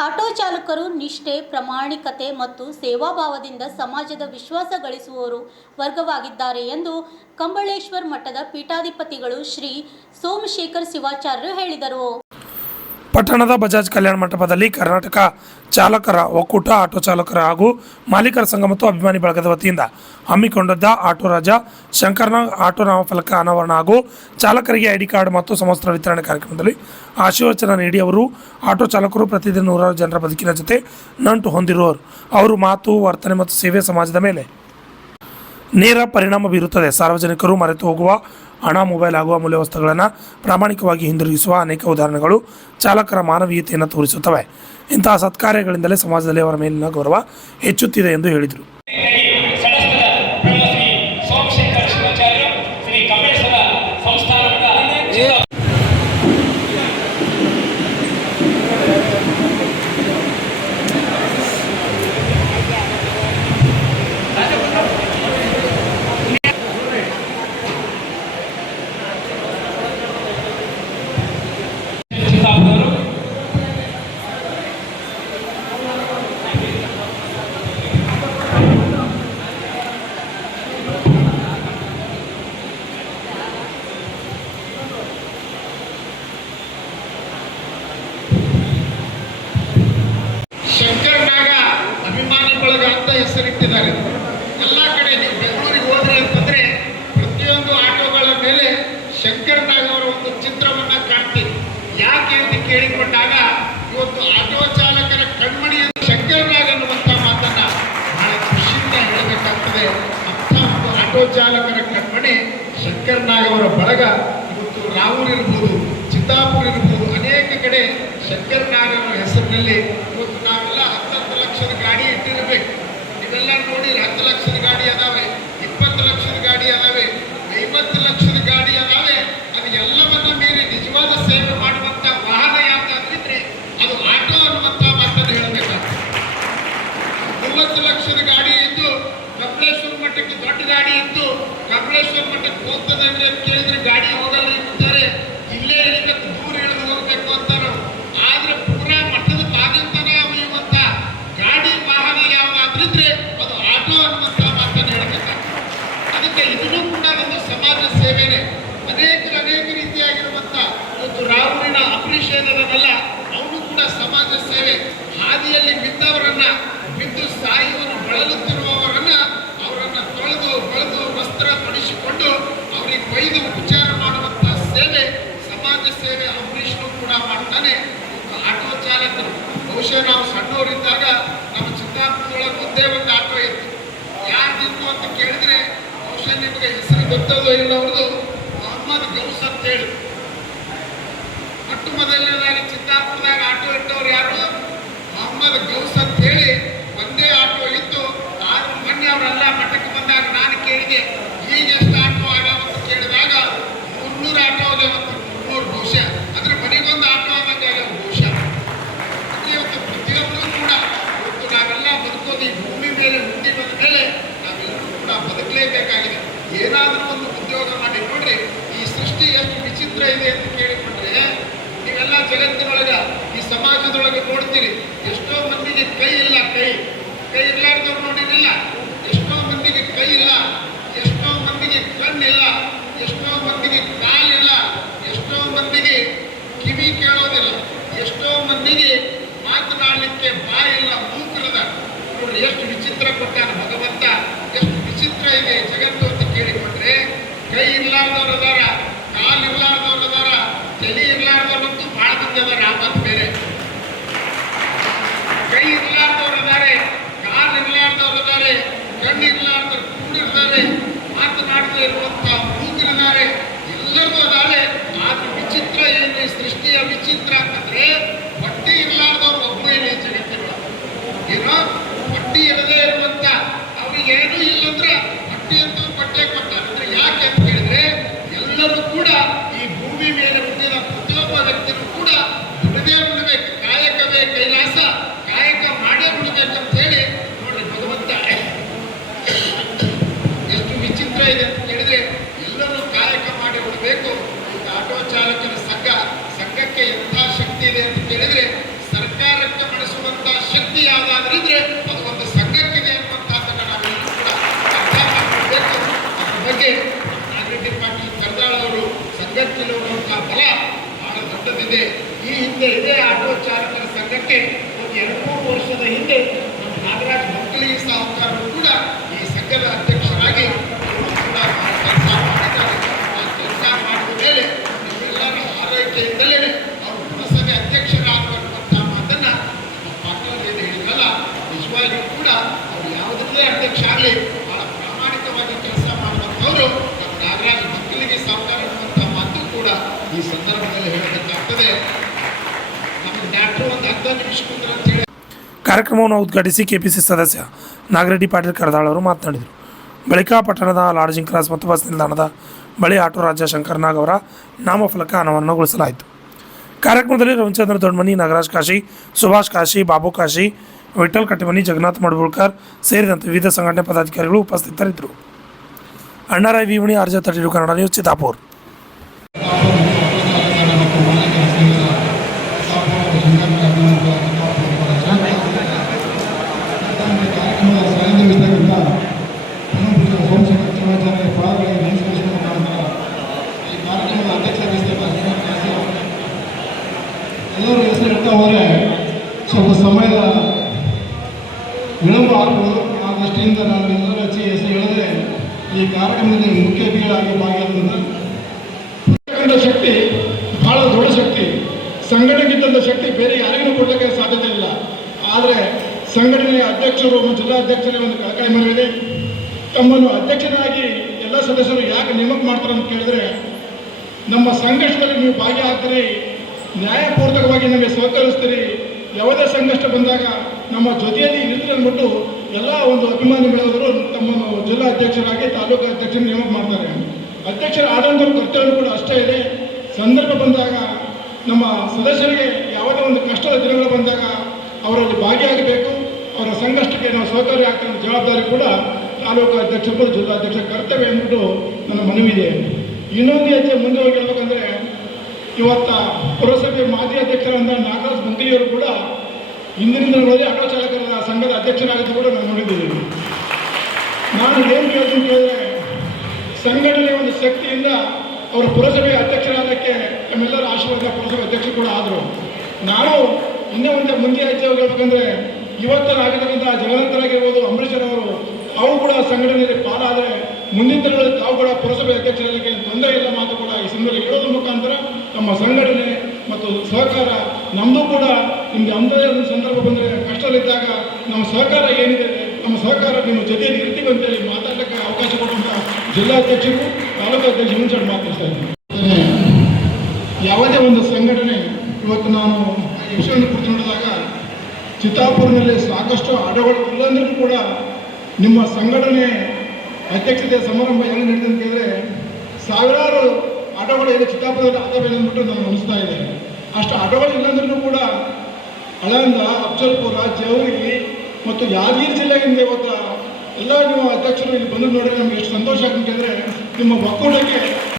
Auto ಚಾಲಕರು ನಿಷ್ಠೆ, ಪ್ರಾಮಾಣಿಕತೆ ಮತ್ತು ಸೇವಾಭಾವದಿಂದ ಸಮಾಜದ ವಿಶ್ವಾಸ ಗಳಿಸುವವರು ವರ್ಗವಾಗಿದ್ದಾರೆ ಎಂದು ಕಂಬಳೇಶ್ವರ ಮಠದ ಪೀಠಾಧಿಪತಿಗಳು ಶ್ರೀ ಸೋಮಶೇಖರ ಶಿವಾಚಾರ್ಯರು ಹೇಳಿದರು. ಪಟ್ಟಣದ ಬಜಾಜ್ ಕಲ್ಯಾಣ ಮಂಟಪದಲ್ಲಿ ಕರ್ನಾಟಕ ಚಾಲಕರ ಒಕ್ಕೂಟ, ಆಟೋ ಚಾಲಕರ ಹಾಗೂ ಮಾಲೀಕರ ಸಂಘ ಮತ್ತು ಅಭಿಮಾನಿ ಬಳಗದ ವತಿಯಿಂದ ಹಮ್ಮಿಕೊಂಡಿದ್ದ ಆಟೋ ರಾಜ ಶಂಕರನಾಗ್ ಆಟೋ ನಾಮಫಲಕ ಅನಾವರಣ ಹಾಗೂ ಚಾಲಕರಿಗೆ ಐಡಿ ಕಾರ್ಡ್ ಮತ್ತು ಸಮವಸ್ತ್ರ ವಿತರಣೆ ಕಾರ್ಯಕ್ರಮದಲ್ಲಿ ಆಶೀರ್ವಚನ ನೀಡಿ ಅವರು ಆಟೋ ಚಾಲಕರು ಪ್ರತಿದಿನ ನೂರಾರು ಜನರ ಬದುಕಿನ ಜೊತೆ ನಂಟು ಹೊಂದಿರುವವರು. ಅವರು ಮಾತು, ವರ್ತನೆ ಮತ್ತು ಸೇವೆ ಸಮಾಜದ ಮೇಲೆ ನೇರ ಪರಿಣಾಮ ಬೀರುತ್ತದೆ. ಸಾರ್ವಜನಿಕರು ಮರೆತು ಹೋಗುವ ಹಣ, ಮೊಬೈಲ್ ಹಾಗೂ ಅಮೂಲ್ಯ ವಸ್ತುಗಳನ್ನು ಪ್ರಾಮಾಣಿಕವಾಗಿ ಹಿಂದಿರುಗಿಸುವ ಅನೇಕ ಉದಾಹರಣೆಗಳು ಚಾಲಕರ ಮಾನವೀಯತೆಯನ್ನು ತೋರಿಸುತ್ತವೆ. ಇಂತಹ ಸತ್ಕಾರ್ಯಗಳಿಂದಲೇ ಸಮಾಜದಲ್ಲಿ ಅವರ ಮೇಲಿನ ಗೌರವ ಹೆಚ್ಚುತ್ತಿದೆ ಎಂದು ಹೇಳಿದರು. ಶಂಕರನಾಗ ಅಭಿಮಾನಿ ಬಳಗ ಅಂತ ಹೆಸರಿಟ್ಟಿದ್ದಾರೆ. ಎಲ್ಲ ಕಡೆ ನೀವು ಬೆಂಗಳೂರಿಗೆ ಹೋದ್ರಿ ಅಂತಂದ್ರೆ ಪ್ರತಿಯೊಂದು ಆಟೋಗಳ ಮೇಲೆ ಶಂಕರನಾಗ ಅವರ ಒಂದು ಚಿತ್ರವನ್ನ ಕಾಣ್ತೀವಿ. ಯಾಕೆ ಅಂತ ಕೇಳಿಕೊಂಡಾಗ ಇವತ್ತು ಆಟೋ ಚಾಲಕರ ಕಣ್ಮಣಿ ಶಂಕರನಾಗ ಅನ್ನುವಂಥ ಮಾತನ್ನ ಬಹಳ ಖುಷಿಯಿಂದ ಹೇಳಬೇಕಾಗ್ತದೆ. ಅಂಥ ಒಂದು ಆಟೋ ಚಾಲಕರ ಕಣ್ಮಣಿ ಶಂಕರನಾಗ ಅವರ ಬಳಗ ಇವತ್ತು ರಾವೂರ್ ಇರ್ಬೋದು, ಚಿತ್ತಾಪುರ ಇರ್ಬೋದು, ಅನೇಕ ಕಡೆ ಶಂಕರನಾಗ ಅವರ ಹೆಸರಿನಲ್ಲಿ ಇವತ್ತು ನಾವೆಲ್ಲ 10 ಲಕ್ಷದ ಗಾಡಿ ಇಟ್ಟಿರಬೇಕು. ನೀವೆಲ್ಲ ನೋಡಿ 10 ಲಕ್ಷದ ಗಾಡಿ ಅದಾವೆ, 20 ಲಕ್ಷದ ಗಾಡಿ ಅದಾವೆ, 50 ಲಕ್ಷದ ಗಾಡಿ ಅದಾವೆ. ಅದು ಎಲ್ಲವನ್ನ ಮೀರಿ ನಿಜವಾದ ಸೇವೆ ಮಾಡುವಂತ ವಾಹನ ಯಾವ್ದಾದ್ರಿದ್ರೆ ಅದು ಆಟೋ ಅನ್ನುವಂತ ಮಾತನ್ನು ಹೇಳಬೇಕಾಗ್ತದೆ. 30 ಲಕ್ಷದ ಗಾಡಿ ಇದ್ದು ಕಪಿಲೇಶ್ವರ ಮಠಕ್ಕೆ ದೊಡ್ಡ ಗಾಡಿ ಇದ್ದು ಕಪಿಲೇಶ್ವರ ಮಠಕ್ಕೆ ಹೋಗ್ತದೆ ಅಂತ ಕೇಳಿದ್ರೆ ಗಾಡಿ ಹೋಗಲ್ಲ ಇರ್ತಾರೆ, ಇಲ್ಲೇ ಇಳಿಬೇಕು, ದೂರ ಇಳಿದು ಹೋಗ್ಬೇಕು ಅಂತಾರೆ. ಆದ್ರೆ ಪೂರಾ ಮಠದ ಬಾಗಿಲ್ತನ ಒಯ್ಯುವಂತ ಗಾಡಿ ವಾಹನ ಯಾವ್ದಾದ್ರಿದ್ರೆ ಅದು ಆಟೋ ಅನ್ನುವಂತ ಮಾತನ್ನು ಹೇಳಬೇಕಾಗ್ತದೆ. ಅದಕ್ಕೆ ಇದನ್ನು ಕೂಡ ಒಂದು ಸಮಾಜ ಸೇವೆನೆ. ಅನೇಕ ರೀತಿಯಾಗಿರುವಂತ ಒಂದು ರಾವೂರಿನ ಅಪರಿಷೇದನಲ್ಲ, ಅವನು ಕೂಡ ಸಮಾಜ ಸೇವೆ. ಹಾದಿಯಲ್ಲಿ ಬಿದ್ದು ಸಾಯುವರು ಬಳಲುತ್ತಿರುವವರನ್ನ ಅವರನ್ನ ತೊಳೆದು ವಸ್ತ್ರ ತೊಡಿಸಿಕೊಂಡು ಅವರಿಗೆ ಕೊಯ್ದು ಉಪಚಾರ ಮಾಡುವಂತ ಸೇವೆ, ಸಮಾಜ ಸೇವೆ ಅಂಬರೀಷ್ನು ಕೂಡ ಮಾಡ್ತಾನೆ. ಆಟೋ ಚಾಲಕರು ಬಹುಶಃ ನಾವು ಸಣ್ಣವರಿದ್ದಾಗ ನಮ್ಮ ಚಿತ್ತಾಪುರದೊಳಗೆ ಒಂದೇ ಒಂದು ಆಟೋ ಇತ್ತು. ಯಾರ್ದಿತ್ತು ಅಂತ ಕೇಳಿದ್ರೆ ಬಹುಶಃ ನಿಮಗೆ ಹೆಸರು ಗೊತ್ತದೋ ಇಲ್ಲ, ಅವ್ರದ್ದು ಮೊಹಮ್ಮದ್ ಗೌಸ್ ಅಂತ ಹೇಳಿ ಮೊಟ್ಟ ಮೊದಲನೇದಾಗಿ ಚಿತ್ತಾಪುರದಾಗ ಆಟೋ ಇಟ್ಟವ್ರು ಯಾರು? ಮೊಹಮ್ಮದ್ ಗೌಸ್ ಅಂತ ಹೇಳಿ ಒಂದೇ ಆಟೋ ಇತ್ತು. ಮೊನ್ನೆ ಅವರೆಲ್ಲ ಮಠಕ್ಕೆ ಬಂದಾಗ ನಾನು ಕೇಳಿದೆ, ಈಗ ಎಷ್ಟು ಆಟೋ ಆಗ್ಯಾವ ಅಂತ ಕೇಳಿದಾಗ 300 ಆಟೋ ಆಗ್ಯಾವ, 300 ಬಹುಶಃ. ಅಂದ್ರೆ ಮನೆಗೊಂದು ಆಟೋ ಆದಂಗೆ ಆಗ್ಯಾವ ಬಹುಶಃ. ಇವತ್ತು ಪ್ರತಿಯೊಬ್ಬರು ಕೂಡ ಇವತ್ತು ನಾವೆಲ್ಲ ಬದುಕೋದು ಈ ಭೂಮಿ ಮೇಲೆ ಹುಟ್ಟಿ ಬಂದ ಮೇಲೆ ನಾವೆಲ್ಲರೂ ಕೂಡ ಬದುಕಲೇಬೇಕಾಗಿದೆ. ಏನಾದರೂ ಒಂದು ಉದ್ಯೋಗ ಮಾಡಿ ನೋಡ್ರಿ, ಈ ಸೃಷ್ಟಿ ಎಷ್ಟು ವಿಚಿತ್ರ ಇದೆ ಅಂತ ಕೇಳಿಕೊಂಡ್ರೆ ನೀವೆಲ್ಲ ಜಗತ್ತಿನೊಳಗ ಈ ಸಮಾಜದೊಳಗೆ ನೋಡ್ತೀರಿ. ಎಷ್ಟೋ ಮಂದಿಗೆ ಕೈ ಇಲ್ಲ, ಕೈ ಇರ್ಲಾರ್ದವ್ರು ನೋಡಿರಲಿಲ್ಲ. ಎಷ್ಟೋ ಮಂದಿಗೆ ಕೈ ಇಲ್ಲ, ಎಷ್ಟೋ ಮಂದಿಗೆ ಕಣ್ಣಿಲ್ಲ, ಎಷ್ಟೋ ಮಂದಿಗೆ ಕಾಲಿಲ್ಲ, ಎಷ್ಟೋ ಮಂದಿಗೆ ಕಿವಿ ಕೇಳೋದಿಲ್ಲ, ಎಷ್ಟೋ ಮಂದಿಗೆ ಮಾತನಾಡಲಿಕ್ಕೆ ಬಾಯಿಲ್ಲ, ಮೂಕರದ. ನೋಡ್ರಿ ಎಷ್ಟು ವಿಚಿತ್ರ ಕೊಟ್ಟಾನ ಭಗವಂತ, ಎಷ್ಟು ವಿಚಿತ್ರ ಇದೆ ಜಗತ್ತು ಅಂತ ಕೇಳಿಕೊಂಡ್ರೆ ಕೈ ಇರ್ಲಾರ್ದವ್ರು ಅದಾರ, ಕಾಲು ಇರ್ಲಾರ್ದವ್ರು ಅದಾರ, ತಲೆ ಇರ್ಲಾರ್ದವ್ರಂತೂ ಬಹಳ ಮಂದಿ ಅದಾರ. ಆ ಮಾತು ಬೇರೆ. ಕೈ ಇರ್ಲಾರ್ದವ್ರು ಅದಾರೆ, ಕಾಲು ಇರ್ಲಾರ್ದವ್ರು ಅದಾರೆ, ಕಣ್ಣು ಇರ್ಲಾರ್ದವ್ರು ಕೂಡಿರ್ತಾರೆ, ಮಾತನಾಡದೇ ಇರುವಂತ ಮೂಕರಿದ್ದಾರೆ, ಎಲ್ಲರೂ ಅದಾರೆ. ಆದ್ರೆ ವಿಚಿತ್ರ ಏನು ಈ ಸೃಷ್ಟಿಯ ವಿಚಿತ್ರ ಅಂತಂದ್ರೆ ಹೊಟ್ಟಿ ಇರ್ಲಾರ್ದವ್ರು ಒಬ್ಬರು ಇಲ್ಲ ಜಗತ್ತಿನ. ಏನೋ ಹೊಟ್ಟಿ ಇರದೇ ಇರುವಂತ ಅವ್ರಿಗೆ ಏನೂ ಇಲ್ಲಂದ್ರೆ ಹೊಟ್ಟಿ ಅಂತ ಕೊಟ್ಟೆ ಕೊಡ್ತಾರೆ. ಅಂದ್ರೆ ಯಾಕೆ ಅಂತ ಹೇಳಿದ್ರೆ ಎಲ್ಲರೂ ಕೂಡ ಈ ಭೂಮಿ ಮೇಲೆ ಹುಟ್ಟಿದ ಪ್ರತಿಯೊಬ್ಬ ವ್ಯಕ್ತಿಗೂ ಕೂಡ ದುಡಿದೇ ಬಿಡಬೇಕು, ಕಾಯಕವೇ ಕೈಲಾಸ, ಕಾಯಕ ಮಾಡೇ ಬಿಡಬೇಕಂತ ಹೇಳಿ ನೋಡ್ರಿ ಭಗವಂತ ಎಷ್ಟು ವಿಚಿತ್ರ ಇದೆ ಅಂತ ಹೇಳಿದ್ರೆ ಎಲ್ಲರೂ ಕಾಯಕ ಮಾಡಿ ಬಿಡಬೇಕು. ಆಟೋ ಚಾಲಕರ ಸಂಘಕ್ಕೆ ಎಂಥ ಶಕ್ತಿ ಇದೆ ಅಂತ ಕೇಳಿದ್ರೆ ಸರ್ಕಾರಕ್ಕೆ ಯಾವುದಾದ್ರಿದ್ರೆ ಅದು ಒಂದು ಸಂಘಕ್ಕಿದೆ ಅನ್ನುವಂಥದ್ದನ್ನು ನಾವೆಲ್ಲರೂ ಕೂಡ ಅರ್ಥ ಮಾಡಿಕೊಳ್ಬೇಕು. ಅದ್ರ ಬಗ್ಗೆ ನಾಗರೆಡ್ಡಿ ಪಾಟೀಲ್ ಕರ್ದಾಳ್ ಅವರು ಸಂಘಕ್ಕಿರುವಂತಹ ಬಲ ಬಹಳ ದೊಡ್ಡದಿದೆ. ಈ ಹಿಂದೆ ಇದೇ ಆಟೋ ಚಾಲಕರ ಸಂಘಕ್ಕೆ ಒಂದು 2-3 ವರ್ಷದ ಹಿಂದೆ ನಮ್ಮ ನಾಗರಾಜ್ ಮಕ್ಕಳಿಗೆ ಸಾಹುಕಾರರು ಕೂಡ ಈ ಸಂಘದ ಅಧ್ಯಕ್ಷರಾಗಿ ಕೂಡ ಕೆಲಸ ಮಾಡಿದ್ದಾರೆ. ಆ ಕೆಲಸ ಮಾಡಿದ ಮೇಲೆ ನಮ್ಮೆಲ್ಲರ ಆರೈಕೆಯಿಂದಲೇ ಅವರು ಪುರಸಭೆ ಅಧ್ಯಕ್ಷರಾಗುವಂಥ ಮಾತನ್ನು ನಮ್ಮ ಪಾಟೀಲ್ ಏನು ಹೇಳಿದ್ರಲ್ಲ, ನಿಜವಾಗಿಯೂ ಕೂಡ ಅವರು ಯಾವುದರಲ್ಲೇ ಅಧ್ಯಕ್ಷ ಆಗಲಿ ಬಹಳ ಪ್ರಾಮಾಣಿಕವಾಗಿ ಕೆಲಸ ಮಾಡುವಂಥವರು ನಮ್ಮ ನಾಗರಾಜ್ ಮಕ್ಕಳಿಗೆ ಸಾಹುಕಾರ ಅನ್ನುವಂಥ ಮಾತು ಕೂಡ ಈ ಸಂದರ್ಭದಲ್ಲಿ ಹೇಳಬೇಕಾಗ್ತದೆ. ನಮಗೆ ಡಾಕ್ಟರ್ ಒಂದು 10 ನಿಮಿಷ ಕೂತ್ರೆ ಅಂತ ಹೇಳಿ ಕಾರ್ಯಕ್ರಮವನ್ನು ಉದ್ಘಾಟಿಸಿ ಕೆಪಿಸಿ ಸದಸ್ಯ ನಾಗರೆಡ್ಡಿ ಪಾಟೀಲ್ ಕರ್ದಾಳ್ ಅವರು ಮಾತನಾಡಿದರು. ಬಳಿಕ ಪಟ್ಟಣದ ಲಾಡ್ಜಿಂಗ್ ಕ್ರಾಸ್ ಮತ್ತು ಬಸ್ ನಿಲ್ದಾಣದ ಬಳಿ ಆಟೋ ರಾಜ ಶಂಕರ್ನಾಗ್ ಅವರ ನಾಮಫಲಕ ಅನಾವರಣಗೊಳಿಸಲಾಯಿತು. ಕಾರ್ಯಕ್ರಮದಲ್ಲಿ ರವಿಚಂದ್ರ ದೊಡ್ಮನಿ, ನಾಗರಾಜ್ ಕಾಶಿ, ಸುಭಾಷ್ ಕಾಶಿ, ಬಾಬು ಕಾಶಿ, ವಿಠಲ್ ಕಟ್ಟಿಮನಿ, ಜಗನ್ನಾಥ್ ಮಡಬುಳ್ಕರ್ ಸೇರಿದಂತೆ ವಿವಿಧ ಸಂಘಟನೆ ಪದಾಧಿಕಾರಿಗಳು ಉಪಸ್ಥಿತರಿದ್ದರು. ಅಣ್ಣಾರಾಯ್ ವಿವಣಿ, ಆರ್ಜ 32 ಕನ್ನಡ ನ್ಯೂಸ್, ಚಿತ್ತಾಪುರ್. ಎಲ್ಲರೂ ಹೆಸರು ಇಡ್ತಾ ಹೋದರೆ ಸ್ವಲ್ಪ ಸಮಯದ ವಿಳಂಬ ಆಗ್ಬೋದು. ಆ ದೃಷ್ಟಿಯಿಂದ ನಾನು ಎಲ್ಲರ ಹೆಸರು ಹೇಳಿದ್ರೆ ಈ ಕಾರ್ಯಕ್ರಮದಲ್ಲಿ ಮುಖ್ಯ ಅತಿಥಿಗಳಾಗಿ ಭಾಗಿಯಾಗಿದ್ದಂಥ ಶಕ್ತಿ ಬಹಳ ದೊಡ್ಡ ಶಕ್ತಿ. ಸಂಘಟನೆಗಿದ್ದಂಥ ಶಕ್ತಿ ಬೇರೆ ಯಾರಿಗೂ ಕೊಡಲಿಕ್ಕೆ ಸಾಧ್ಯತೆ ಇಲ್ಲ. ಆದರೆ ಸಂಘಟನೆಯ ಅಧ್ಯಕ್ಷರು ಮತ್ತು ಜಿಲ್ಲಾಧ್ಯಕ್ಷರೇ ಒಂದು ಕಳಕಳಿ ಮನವಿದೆ. ತಮ್ಮನ್ನು ಅಧ್ಯಕ್ಷರಾಗಿ ಎಲ್ಲ ಸದಸ್ಯರು ಯಾಕೆ ನೇಮಕ ಮಾಡ್ತಾರೆ ಅಂತ ಕೇಳಿದ್ರೆ, ನಮ್ಮ ಸಂಘರ್ಷದಲ್ಲಿ ನೀವು ಭಾಗಿಯಾಗ್ತೀರಿ, ನ್ಯಾಯಪೂರ್ವಕವಾಗಿ ನಮಗೆ ಸಹಕರಿಸ್ತೀರಿ, ಯಾವುದೇ ಸಂಕಷ್ಟ ಬಂದಾಗ ನಮ್ಮ ಜೊತೆಯಲ್ಲಿ ಇಳಿದ್ರೆ ಅಂದ್ಬಿಟ್ಟು ಎಲ್ಲ ಒಂದು ಅಭಿಮಾನಿ ಬೆಳೆದವರು ತಮ್ಮನ್ನು ಜಿಲ್ಲಾ ಅಧ್ಯಕ್ಷರಾಗಿ ತಾಲೂಕು ಅಧ್ಯಕ್ಷರ ನೇಮಕ ಮಾಡ್ತಾರೆ. ಅಧ್ಯಕ್ಷರ ಆದಂಥ ಕರ್ತವ್ಯ ಕೂಡ ಅಷ್ಟೇ ಇದೆ. ಸಂದರ್ಭ ಬಂದಾಗ ನಮ್ಮ ಸದಸ್ಯರಿಗೆ ಯಾವುದೇ ಒಂದು ಕಷ್ಟದ ದಿನಗಳು ಬಂದಾಗ ಅವರಲ್ಲಿ ಭಾಗಿಯಾಗಬೇಕು, ಅವರ ಸಂಕಷ್ಟಕ್ಕೆ ನಾವು ಸಹಕಾರಿ ಆಗ್ತಕ್ಕಂಥ ಜವಾಬ್ದಾರಿ ಕೂಡ ತಾಲೂಕು ಅಧ್ಯಕ್ಷರು ಜಿಲ್ಲಾಧ್ಯಕ್ಷರ ಕರ್ತವ್ಯ ಅಂದ್ಬಿಟ್ಟು ನನ್ನ ಮನವಿದೆ. ಇನ್ನೊಂದು ಹೆಜ್ಜೆ ಮುಂದೆ ಹೋಗಿ ಹೇಳ್ಬೇಕಂದ್ರೆ, ಇವತ್ತ ಪುರಸಭೆ ಮಾಜಿ ಅಧ್ಯಕ್ಷರಾದ ನಾಗರಾಜ್ ಮಂಗಲಿಯವರು ಕೂಡ ಹಿಂದಿನ ದಿನಗಳಲ್ಲಿ ಆಟೋ ಚಾಲಕರ ಸಂಘದ ಅಧ್ಯಕ್ಷರಾಗಿದ್ದು ಕೂಡ ನಾನು ನೋಡಿದ್ದೀನಿ. ನಾನು ಏನು ಕೇಳ್ತೀನಿ ಕೇಳಿದ್ರೆ, ಸಂಘಟನೆಯ ಒಂದು ಶಕ್ತಿಯಿಂದ ಅವರು ಪುರಸಭೆ ಅಧ್ಯಕ್ಷರಾದಕ್ಕೆ ನಮ್ಮೆಲ್ಲರ ಆಶೀರ್ವಾದ ಪುರಸಭೆ ಅಧ್ಯಕ್ಷರು ಕೂಡ ಆದರು. ನಾನು ಇನ್ನೂ ಒಂದು ಮುಂದೆ ಹೆಜ್ಜೆ ಹೋಗ್ಬೇಕಂದ್ರೆ, ಇವತ್ತನಾಗಿದ್ದರಿಂದ ಜಗನ್ನಾಥರಾಗಿರ್ಬೋದು, ಅಂಬರೀಷರವರು ಅವರು ಕೂಡ ಸಂಘಟನೆಯಲ್ಲಿ ಪಾಲಾದರೆ ಮುಂದಿನ ದಿನಗಳಲ್ಲಿ ತಾವು ಕೂಡ ಪುರಸಭೆ ಅಧ್ಯಕ್ಷರಿಗೆ ತೊಂದರೆ ಇಲ್ಲ ಮಾತು ಕೂಡ ಈ ಸಂದರ್ಭದಲ್ಲಿ ಹೇಳೋದ್ರ ಮುಖಾಂತರ ನಮ್ಮ ಸಂಘಟನೆ ಮತ್ತು ಸಹಕಾರ ನಮ್ಮದು ಕೂಡ ನಿಮಗೆ ಅಂಥದೇ ಒಂದು ಸಂದರ್ಭ ಬಂದರೆ ಕಷ್ಟದಲ್ಲಿದ್ದಾಗ ನಮ್ಮ ಸಹಕಾರ ಏನಿದೆ, ನಮ್ಮ ಸಹಕಾರ ನಿಮ್ಮ ಜೊತೆಯಲ್ಲಿ ಇರ್ತೀವಿ ಅಂತೇಳಿ ಮಾತಾಡಲಿಕ್ಕೆ ಅವಕಾಶ ಕೊಡುವಂಥ ಜಿಲ್ಲಾಧ್ಯಕ್ಷರು ತಾಲೂಕು ಅಧ್ಯಕ್ಷರು ಮುಂಚೆ ಮಾತಾಡ್ತಾ ಇದ್ದೀನಿ. ಯಾವುದೇ ಒಂದು ಸಂಘಟನೆ ಇವತ್ತು ನಾನು ಈ ವಿಷಯವನ್ನು ಕುರಿತು ನೋಡಿದಾಗ, ಚಿತ್ತಾಪುರನಲ್ಲಿ ಸಾಕಷ್ಟು ಆಟೋಗಳು ಇಲ್ಲಂದ್ರೂ ಕೂಡ ನಿಮ್ಮ ಸಂಘಟನೆ ಅಧ್ಯಕ್ಷತೆ ಸಮಾರಂಭ ಹೆಂಗೆ ನಡೆದಿದೆ ಅಂತ ಕೇಳಿದ್ರೆ, ಸಾವಿರಾರು ಆಟೋಗಳು ಇಲ್ಲಿ ಚಿತ್ತಾಪುರದಲ್ಲಿ ಆದಾಯ ಅಂದ್ಬಿಟ್ಟು ನನಗೆ ಅನಿಸ್ತಾ ಇದೆ. ಅಷ್ಟು ಆಟೋಗಳು ಇಲ್ಲಂದ್ರೂ ಕೂಡ ಹಳಂದ, ಅಫ್ಜಲ್ಪುರ, ಜವರಿಗೆ ಮತ್ತು ಯಾದಗಿರಿ ಜಿಲ್ಲೆಯಿಂದ ಇವತ್ತು ಎಲ್ಲ ನೀವು ಅಧ್ಯಕ್ಷರು ಇಲ್ಲಿ ಬಂದು ನೋಡಿದ್ರೆ ನಮ್ಗೆ ಎಷ್ಟು ಸಂತೋಷ ಆಗ್ತದೆ. ನಿಮ್ಮ ಒಕ್ಕೂಟಕ್ಕೆ